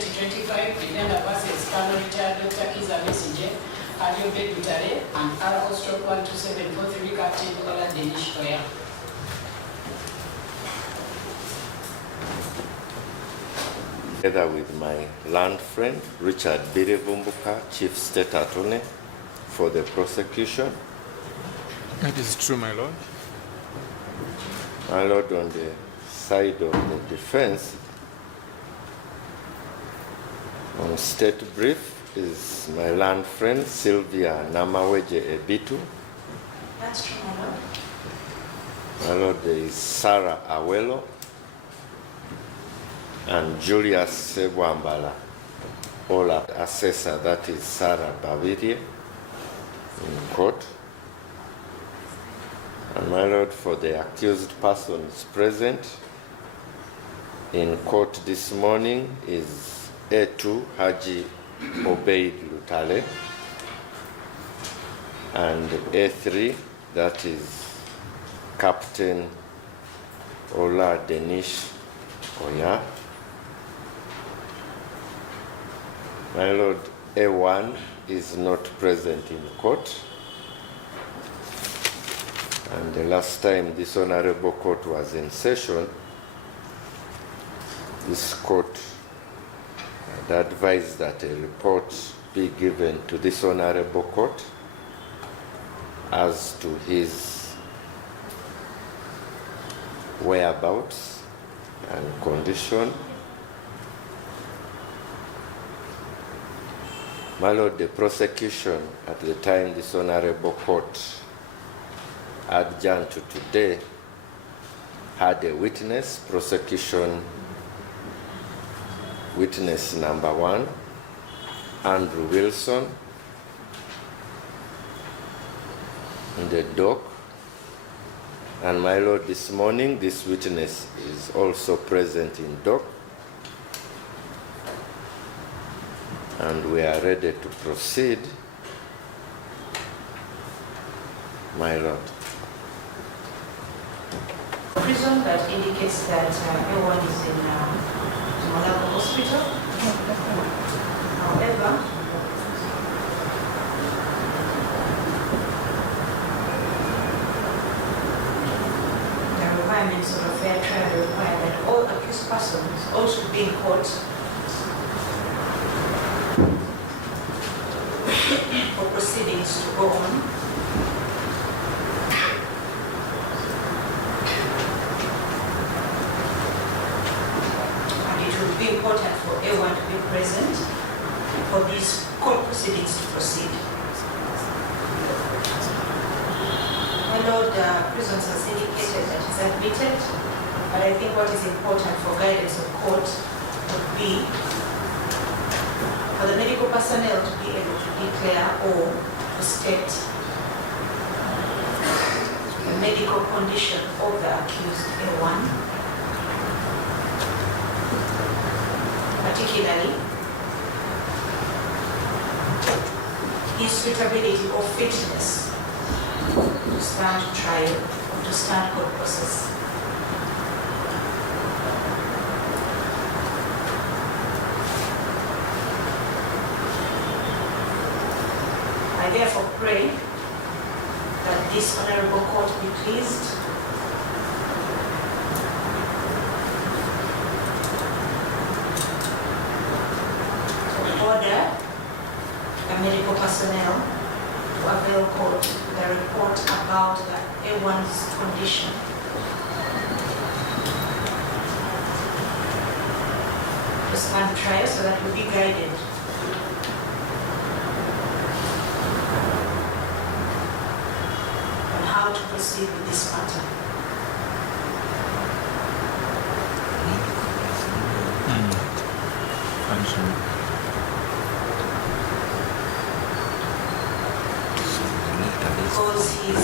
2025, Uganda vs. Kano retired Dr. Kizza Besigye, Adiobe Lutale, and RO/12743 Captain Ola Denish Oya. Together with my land friend, Richard Birevumbuka, Chief State Attorney for the prosecution. That is true, my lord. My lord, on the side of the defense, on state brief is my land friend, Sylvia Namaweje Ebitu. That's true, my lord. My lord, there is Sarah Awelo and Julius Sebwambala, all are assessor, that is Sarah Bavirie, in court. And my lord, for the accused persons present in court this morning is A2 Haji Obeid Lutale and A3, that is Captain Ola Denish Oya. My lord, A1 is not present in court. And the last time this honorable court was in session, this court had advised that a report be given to this honorable court as to his whereabouts and condition. My lord, the prosecution at the time this honorable court adjourned to today had a witness, prosecution witness number 1, Andrew Wilson, in the dock. And my lord, this morning this witness is also present in dock, and we are ready to proceed, my lord. Prison that indicates that everyone is in Malawi Hospital. However, the requirements of a fair trial require that all accused persons also be in court for proceedings to go on. Be important for everyone to be present for these court proceedings to proceed. My lord, prisons has indicated that it's admitted, but I think what is important for guidance of court would be for the medical personnel to be able to declare or to state the medical condition of the accused A1. Particularly, his suitability or fitness to stand trial or to stand court process. I therefore pray that this honorable court be pleased order the medical personnel to avail court the report about the A1's condition. To stand trial so that we'll be guided on how to proceed with this matter. Because his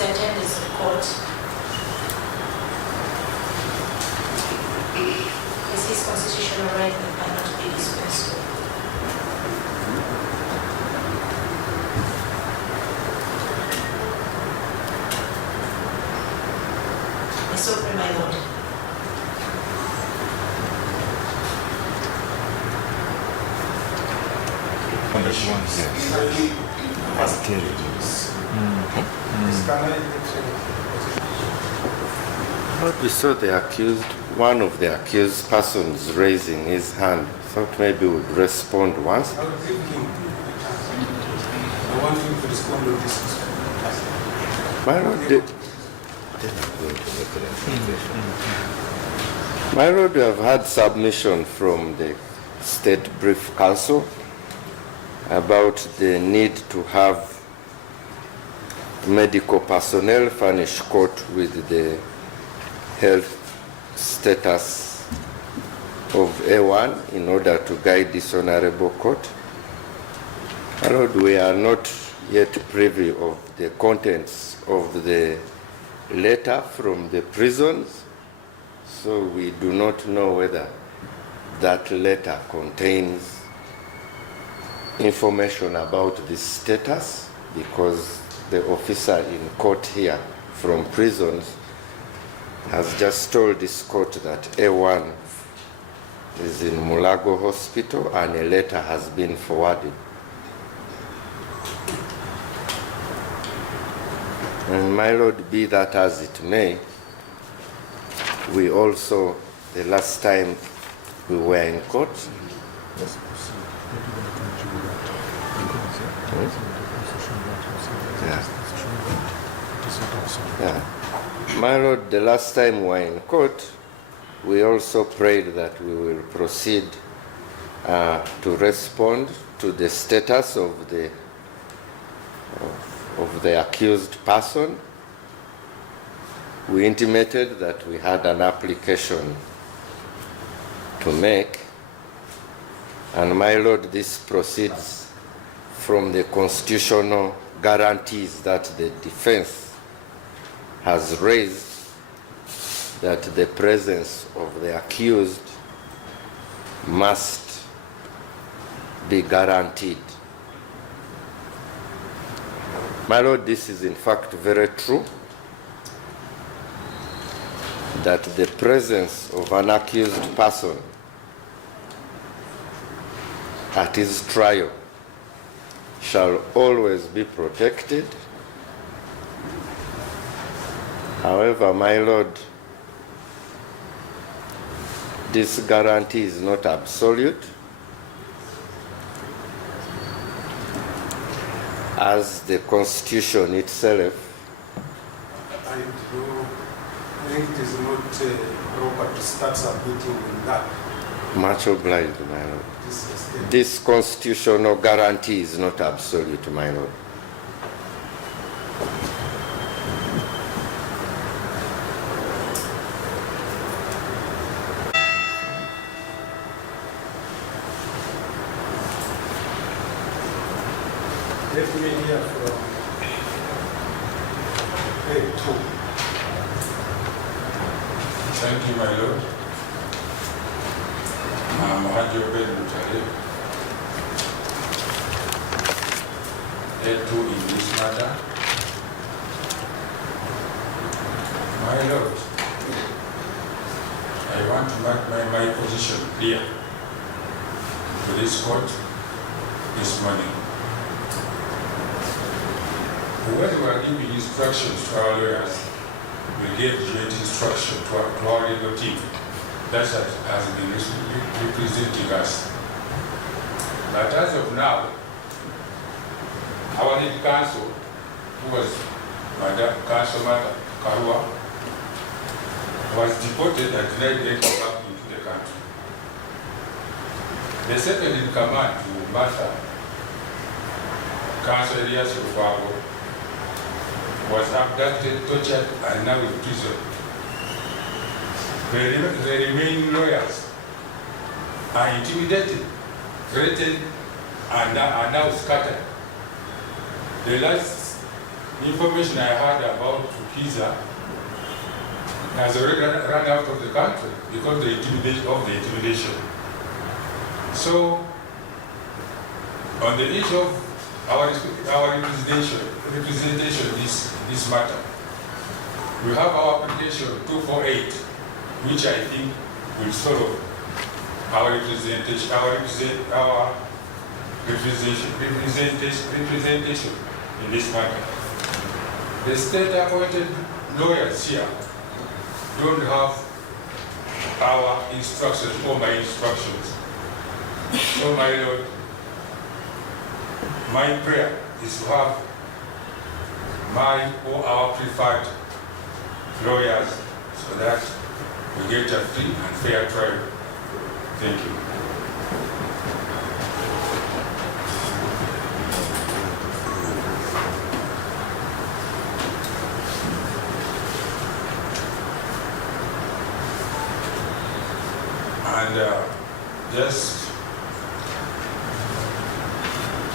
attendance at court is his constitutional right that cannot be dispensed with. I so pray, my Lord, allegations. But we saw the accused, one of the accused persons raising his hand. Thought maybe we'd respond once. I would give him I want him to respond on this. My Lord, My Lord, we have had submission from the State Brief Council about the need to have medical personnel furnish court with the health status of A1 in order to guide this honorable court. My Lord, we are not yet privy of the contents of the letter from the prisons, so we do not know whether that letter contains information about the status, because the officer in court here from prisons has just told this court that A1 is in Mulago Hospital and a letter has been forwarded. And my Lord, be that as it may, we also, the last time we were in court, my Lord, the last time we were in court, we also prayed that we will proceed to respond to the status of the accused person. We intimated that we had an application to make, and my Lord, this proceeds from the constitutional guarantees that the defense has raised, that the presence of the accused must be guaranteed. My Lord, this is in fact very true, that the presence of an accused person at his trial shall always be protected. However, my Lord, this guarantee is not absolute, as the Constitution itself. I think it is not proper to start submitting on that. Much obliged, my Lord. This constitutional guarantee is not absolute, my Lord. Let me hear from A2. Thank you, my Lord. Lutale, A2 in this matter. My Lord, I want to make my position clear to this court this morning. When we are giving instructions to our lawyers, we gave joint instruction to our legal team that has been representing us. But as of now, our lead counsel, who was Madam Counsel Mata Karua, was deported and denied entry back into the country. The second in command to Martha, Counsel Elias Rufago, was abducted, tortured, and now in prison. The remaining lawyers are intimidated, threatened, and are now scattered. The last information I heard about Kizza has already run out of the country because of the intimidation. So, on the issue of our representation this matter, we have our application 248, which I think will solve our representation in this matter. The state-appointed lawyers here don't have our instructions or my instructions. So, my Lord, my prayer is to have my or our preferred lawyers so that we get a free and fair trial. Thank you. And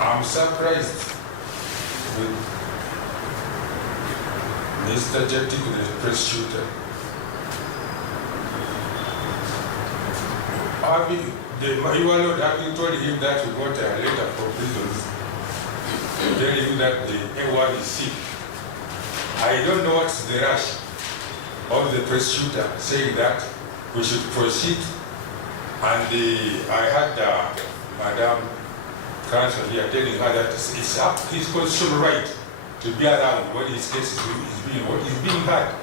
I'm surprised with Mr. Jetty, the press shooter. Your Lord, have you told him that you got a letter from prisons telling him that the A1 is sick? I don't know what's the rush of the press shooter saying that we should proceed. And I had Madam Counsel here telling her that it's his constitutional right to be around when his case is being heard.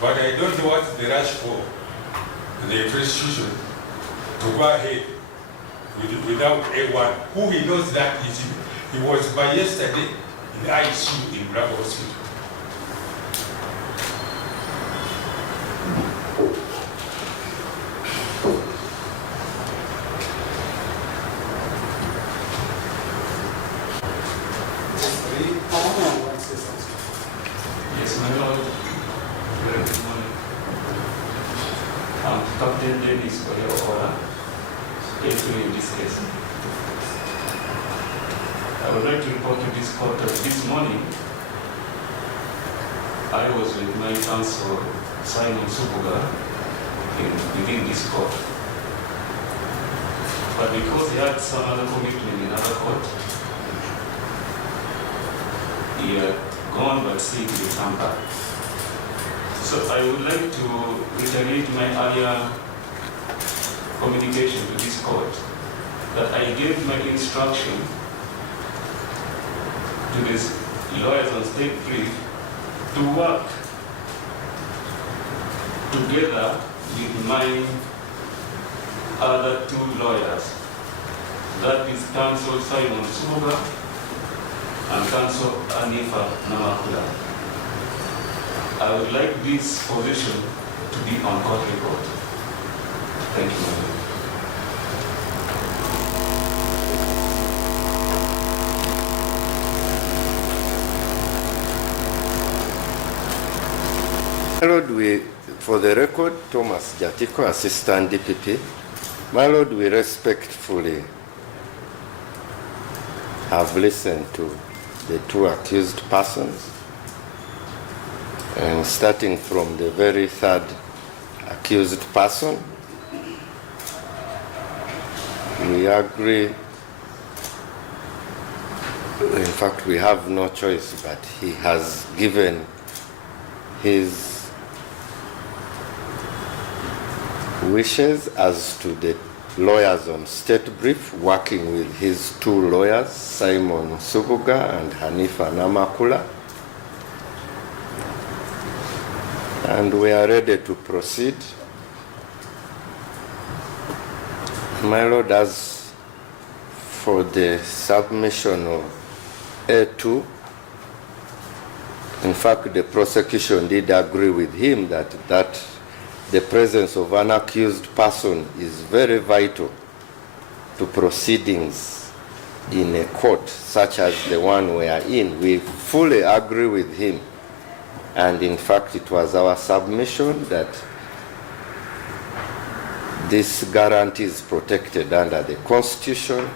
But I don't know what the rush for the prosecution to go ahead without A1, who he knows that he was by yesterday in the ICU in Black Hospital. Yes, my Lord. Very good morning. Captain Dennis for your order. Entry in this case. I would like to report to this court that this morning I was with my counsel Simon Subuga within this court. But because he had some other commitment in another court, he had gone but still will come back. So I would like to reiterate my earlier communication to this court that I gave my instruction to these lawyers on state brief to work together with my other two lawyers. That is Counsel Simon Subuga and Counsel Anifa Namakula. I would like this position to be on court record. Thank you, my Lord. My Lord, for the record, Thomas Jatiko, Assistant DPP. My Lord, we respectfully have listened to the two accused persons, and starting from the very third accused person, we agree. In fact, we have no choice, but he has given his wishes as to the lawyers on state brief, working with his two lawyers, Simon Subuga and Hanifa Namakula. And we are ready to proceed. My Lord, as for the submission of A2, in fact, the prosecution did agree with him that the presence of an accused person is very vital to proceedings in a court such as the one we are in. We fully agree with him. And in fact, it was our submission that this guarantee is protected under the Constitution,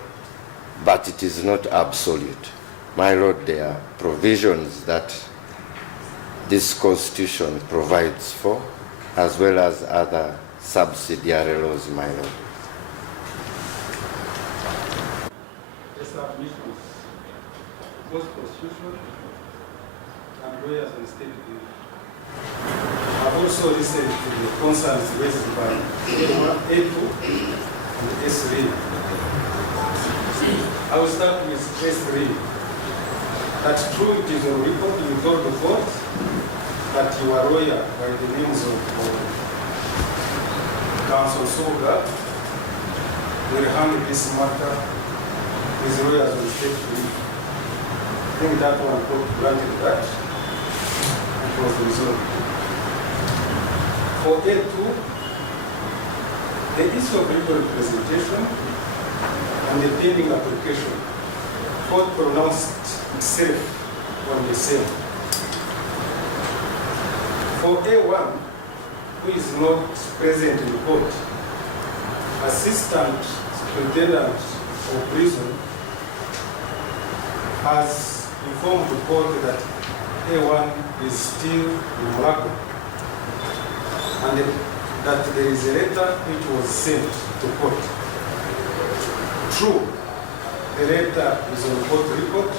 but it is not absolute. My Lord, there are provisions that this Constitution provides for, as well as other subsidiary laws, my Lord. The submissions, both Constitution and lawyers on state brief. I've also listened to the concerns raised by A2 and S3. I will start with case 3. That's true, it is on record. You told the court that you are a lawyer by the names of Counsel Soga will handle this matter with lawyers on state leave. I think that one court granted that. It was resolved. For A2, the issue of legal representation and the pending application, court pronounced itself on the same. For A1, who is not present in court, Assistant Superintendent of Prison has informed the court that A1 is still in Morocco, and that there is a letter which was sent to court. True, the letter is on court record.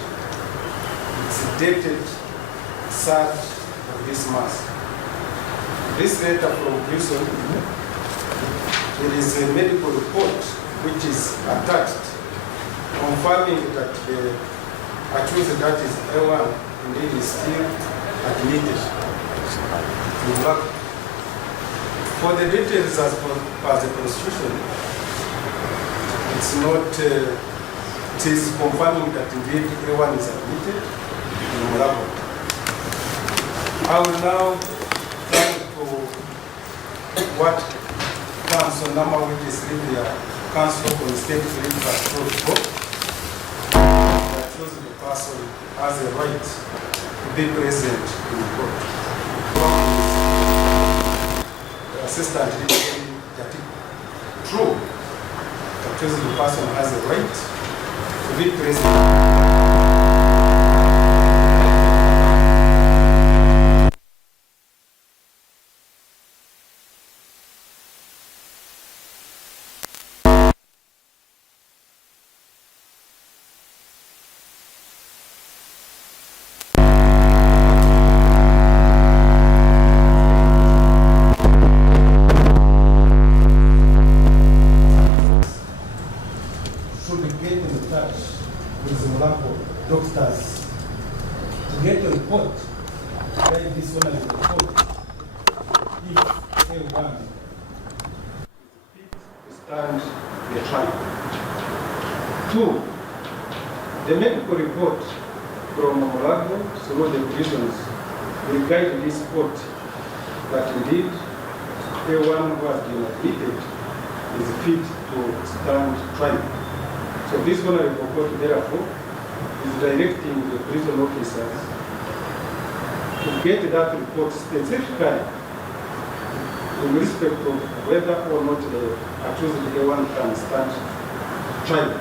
It's dated 3rd of this month. This letter from prison, there is a medical report which is attached, confirming that the accused, that is A1, indeed is still admitted to work. For the details as per the Constitution, it's not, it is confirming that indeed A1 is admitted in Morocco. I will now turn to what Council number which is Libya, Council for the State Legal Protocol, that shows the person has a right to be present in court. The Assistant Legal True, that shows the person has a right to be present. Doctors to get a report, write this one as a report. If A1 stand the trial. 2, the medical report from Morocco through the prisons will guide this court that indeed A1 who has been admitted is fit to stand trial. So this one report, therefore, is directing the prison officers to get that report specifically in respect of whether or not the accused A1 can stand trial.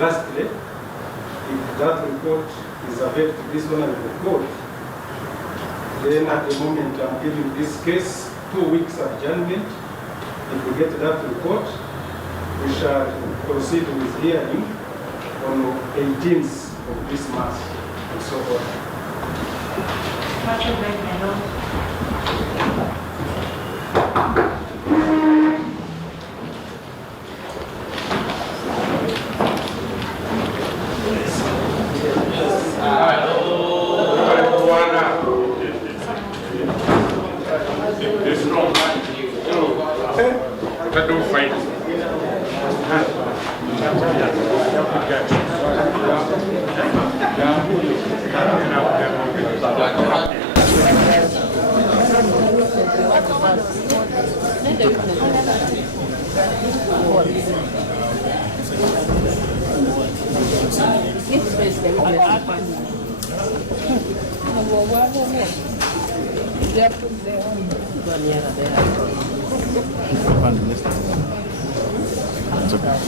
Lastly, if that report is available to this one report, then at the moment I'm giving this case 2 weeks adjournment. If we get that report, we shall proceed with hearing on 18th of this month, and so on. It's okay.